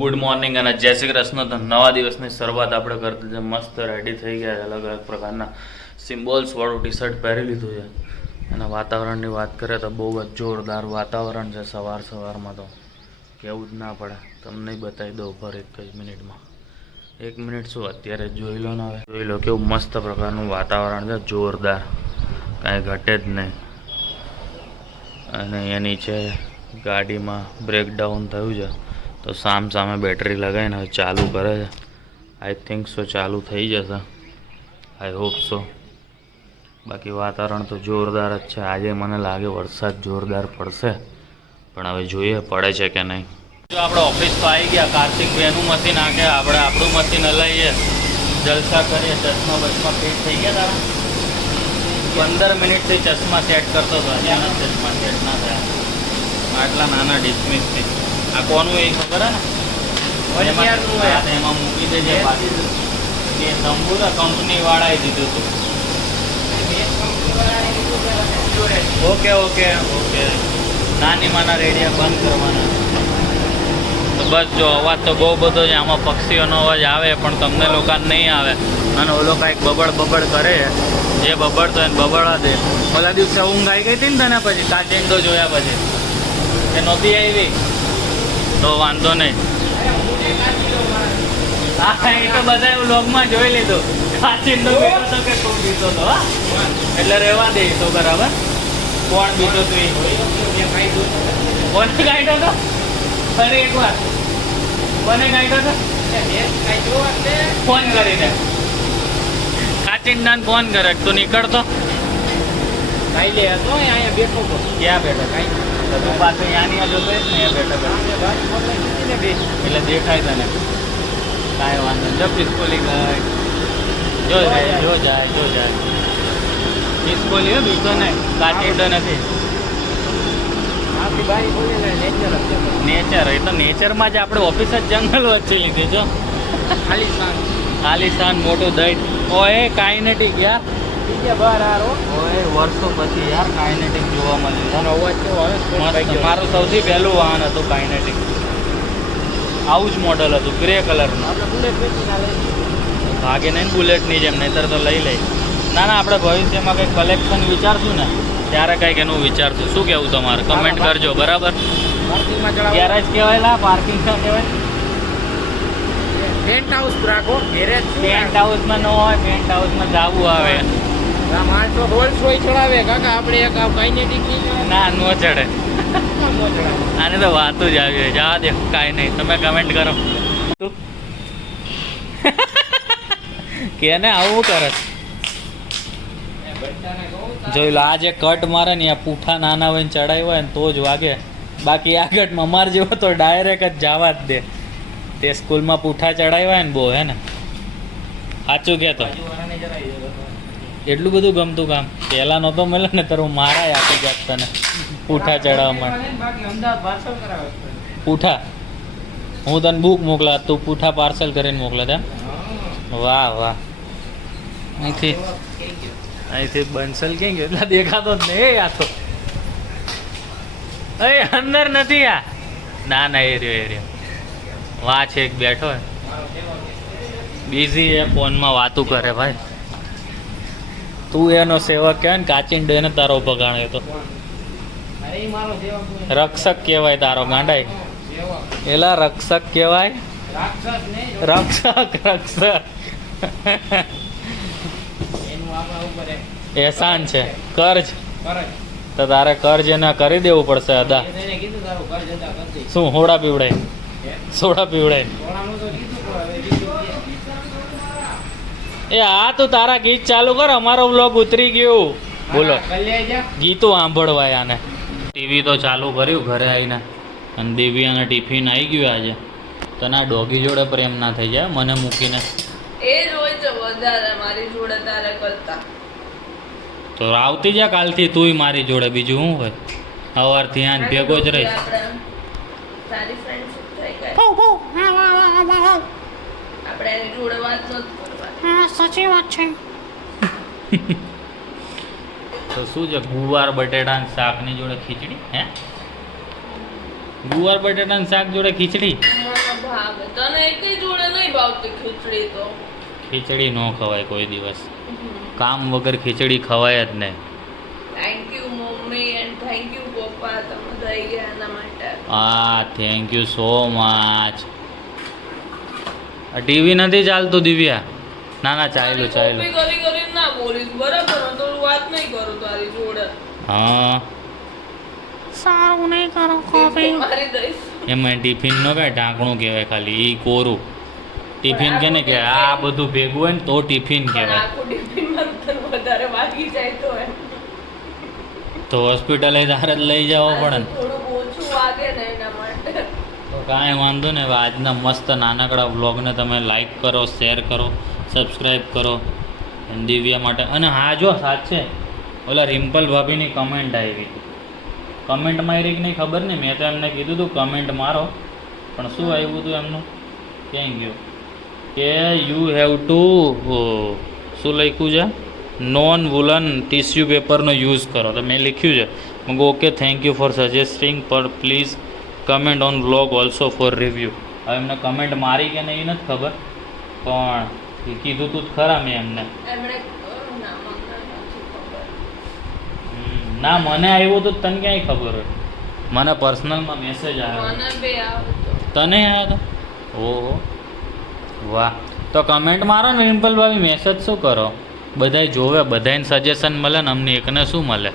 Good morning અને જય શ્રી કૃષ્ણ. તો નવા દિવસની શરૂઆત આપણે કરતી છે. મસ્ત રેડી થઈ ગયા, અલગ અલગ પ્રકારના સિમ્બોલ્સ વાળું ટી શર્ટ પહેરી લીધું છે. અને વાતાવરણની વાત કરીએ તો બહુ જ જોરદાર વાતાવરણ છે. સવારમાં તો કહેવું જ ના પડે. તમને બતાવી દઉં પર એક જ મિનિટમાં. 1 મિનિટ શું, અત્યારે જોઈ લો ને. હવે જોઈ લો કેવું મસ્ત પ્રકારનું વાતાવરણ છે, જોરદાર, કાંઈ ઘટે જ નહીં. અને એની છે ગાડીમાં બ્રેકડાઉન થયું છે, તો સામે બેટરી લગાવીને હવે ચાલુ કરે છે. આઈ થિંક સો ચાલુ થઈ જશે, આઈ હોપ સો. બાકી વાતાવરણ તો જોરદાર જ છે. આજે મને લાગે વરસાદ જોરદાર પડશે, પણ હવે જોઈએ પડે છે કે નહીં. જો આપણે ઓફિસ તો આવી ગયા. કાર્તિક બેનું મશીન આગે, આપણે આપણું મશીન હલાવીએ, જલસા કરીએ. ચશ્મા ફિટ થઈ ગયા તારા? 15 મિનિટથી ચશ્મા સેટ કરતો હતો, અચાનક ચશ્મા સેટ ના થયા. આટલા નાના ડિસ્મિસથી. આ કોનું એ ખબર હે ને? એમાં મૂકી દેજે. એ તંબુરા કંપનીવાળાએ દીધું હતું. ઓકે નાની માના રેડિયા બંધ કરવાના. તો બસ જો અવાજ તો બહુ બધો છે. આમાં પક્ષીઓનો અવાજ આવે, પણ તમને લોકોને નહીં આવે. અને ઓલો કાંઈક બબડ કરે છે. જે બબડતો એને બબડવા દે. ઓલા દિવસે ઊંઘ આવી ગઈ હતી ને તને, પછી કાચિંડો જોયા પછી એ નહોતી આવી, તો વાંધો નહીં. હા, એ તો બધા વ્લોગમાં જોઈ લીધું. કાચિંડો બીતો તો કે કોણ બીતો તો, એટલે રહેવા દે તો બરાબર. કોણ બીતો તો કોને કાઢ્યો હતો? ફરી એકવાર કોને કાઢ્યો હતો? ફોન કરીને કાચિંડાને ફોન કરે તું નીકળતો. કાઈ લે હતો અહીંયા બેઠો હતો. ક્યાં બેઠો? કાઈ તું પાસે અહીંયા જોતો જ ને, બેઠો એટલે દેખાય તને. કાંઈ વાંધો નહીં. જબ ખિસકોલી ગઈ જો જાય ખિસકોલી હો, બીજો નહીં. કાચિંડો નથી. નેચર, એ તો નેચરમાં જ આપણે ઓફિસ જ જંગલ વચ્ચે લીધી જો. આલિશાન મોટું દહીં. ઓય કાઇનેટિક યાર, ઓય વર્ષો પછી યાર કાઇનેટિક જોવા મળ્યું. મારું સૌથી પહેલું વાહન હતું કાઇનેટિક. આવું જ મોડલ હતું, ગ્રે કલરનું. ભાગે નહીં બુલેટની જેમ, નહીતર તો લઈ લઈ. ના આપણે ભવિષ્યમાં કંઈક કલેક્શન વિચારશું ને, ત્યારે કંઈક એનું વિચારશું. શું કહેવું તમારે? કમેન્ટ કરજો. બરાબર. ગેરેજ કહેવાય, પાર્કિંગ શું કહેવાય? પેન્ટ હાઉસ રાખો. ગેરેજ પેન્ટ હાઉસમાં ન હોય, પેન્ટ હાઉસમાં જવું આવે. માણસો રોલ્સ રોયસ ચડાવે કાકા, આપણે એક કાઇનેટિક ના નો ચડે. આને તો વાતું જ આવી હોય. જવા દે, કાંઈ નહીં. તમે કમેન્ટ કરો. કેને આવું કરે? જોઈ લો, આ જે કટ મારે ને, આ પૂઠા નાના હોય ને ચડાવ્યો હોય ને તો જ વાગે. બાકી આ કટમાં માર જેવો તો ડાયરેક્ટ જ જવા જ દે. તે સ્કૂલમાં પૂઠા ચડાવ્યા હોય ને બહુ, હે ને? સાચું કહેતો. એટલું બધું ગમતું કામ પહેલાં નહોતો મળે ને, તારું મારાય આપી જાત તને પૂઠા ચડાવવા માટે. પૂઠા હું તને બુક મોકલા, તું પૂઠા પાર્સલ કરીને મોકલે તેમ? વાહ. અહીંથી બંસલ ક્યાં ગયો? એટલા દેખાતો જ નહીં. આ તો અંદર નથી. આ ના એ રહ્યો વાહ છે. એક બેઠો હે, બિઝી એ ફોનમાં વાતું કરે. ભાઈ તું એનો સેવક કહેવાય ને, કાચિંડો એને તારો ભગાણ્યો તો. રક્ષક કહેવાય તારો ગાંડાઈ. એલા રક્ષક કહેવાય. રક્ષક એહસાન છે. કર્જ તો તારે કર્જ એને કરી દેવું પડશે અદા. શું હોડા પીવડાય? સોડા પીવડાય? એ હા, તું તારા ગીત ચાલુ કર. અમારો વ્લોગ ઉતરી ગયું. બોલો, ગીતો સાંભળવાય આને. ટીવી તો ચાલુ કર્યું ઘરે આવીને, અને દેવિયાને ટિફિન આવી ગયું આજે. તને આ ડોગી જોડે પ્રેમ ના થઈ જાય મને મૂકીને? એ રોજ વધારે મારી જોડે તારે કરતા. તો આવતી જા કાલથી તુંય મારી જોડે. બીજું શું હોય? સવારથી આને ભેગો જ રહીશ. સારી ફ્રેન્ડશિપ થઈ ગઈ. આપણે એની જોડે વાત ન કરવાની. હા, સાચી વાત છે. તો શું છે? ગુવાર બટેટા શાકની જોડે ખીચડી? હે, ગુવાર બટેટાનું શાક જોડે ખીચડી? ભાવે તને એકઈ જોડે નહીં ભાવતી ખીચડી તો ખીચડી ન ખવાય કોઈ દિવસ, કામ વગર ખીચડી ખવાય જ નહીં. Thank you mummy and thank you પપ્પા, તમે દઈ ગયા એના માટે. હા thank you so much. TV નથી ચાલતું દિવ્યા? ના ના ચાલ્યું ચાલ્યું. કોપી કરી કરીને ના બોલીશ બરાબર, તો વાત નહીં કરું તારી જોડે. હા સારું નહીં કરો કોપી. મારી દઈશ. એમાં ટિફિન નો કાંઈ ઢાંકણું કહેવાય, ખાલી એ કોરું ટિફિન કે ને કે આ બધું ભેગું હોય ને તો ટિફિન પણ કહેવાય. આખું ટિફિનમાં તને વધારે વાગી જાય તો એમ તો હોસ્પિટલે તારે જ લઈ જવો પડે ને. થોડું ઓછું વાગે ને એના માટે. તો કાંઈ વાંધો ને. હવે આજના મસ્ત નાનકડા વ્લોગને તમે લાઈક કરો, શેર કરો, સબસ્ક્રાઈબ કરો અને દિવ્યા માટે. અને હા જો સાચે ઓલા રિમ્પલ ભાભીની કમેન્ટ આવી, કમેન્ટ મારી કે નહીં ખબર નહીં, મેં તો એમને કીધું હતું કમેન્ટ મારો, પણ શું આવ્યું હતું એમનું ક્યાં ગયું કે યુ હેવ ટુ શું લખ્યું છે, નોન વુલન ટીસ્યુ પેપરનો યુઝ કરો. તો મેં લખ્યું છે, મેં કહું okay thank you for suggesting પર please comment on vlog also for review. હવે એમને કમેન્ટ મારી કે નહીં એ નથી ખબર, પણ એ કીધું તું જ ખરા મેં એમને. એમણે ના મને નથી ખબર. ના મને આવ્યું તો તને ક્યાંય ખબર હોય? મને પર્સનલમાં મેસેજ આવ્યો. મને બે આવતો. તને આવ્યો તો? ઓહો વાહ. તો કમેન્ટ મારો ને રિમ્પલ ભાભી, મેસેજ શું કરો, બધાય જોવે, બધાને સજેશન મળે ને અમને એકને શું મળે.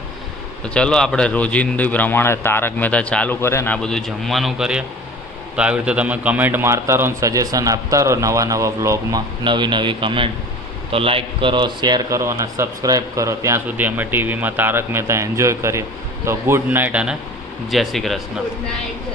તો ચલો આપણે રોજિંદુ પ્રમાણે તારક મહેતા ચાલુ કરીએ ને આ બધું જમવાનું કરીએ. તો આવી રીતે તમે કમેન્ટ મારતા રહો ને સજેશન આપતા રહો નવા નવા વ્લોગમાં, નવી નવી કમેન્ટ. તો લાઈક કરો, શેર કરો અને સબસ્ક્રાઈબ કરો. ત્યાં સુધી અમે ટીવીમાં તારક મહેતા એન્જોય કરીએ. તો ગુડ નાઇટ અને જય શ્રી કૃષ્ણ. Good night.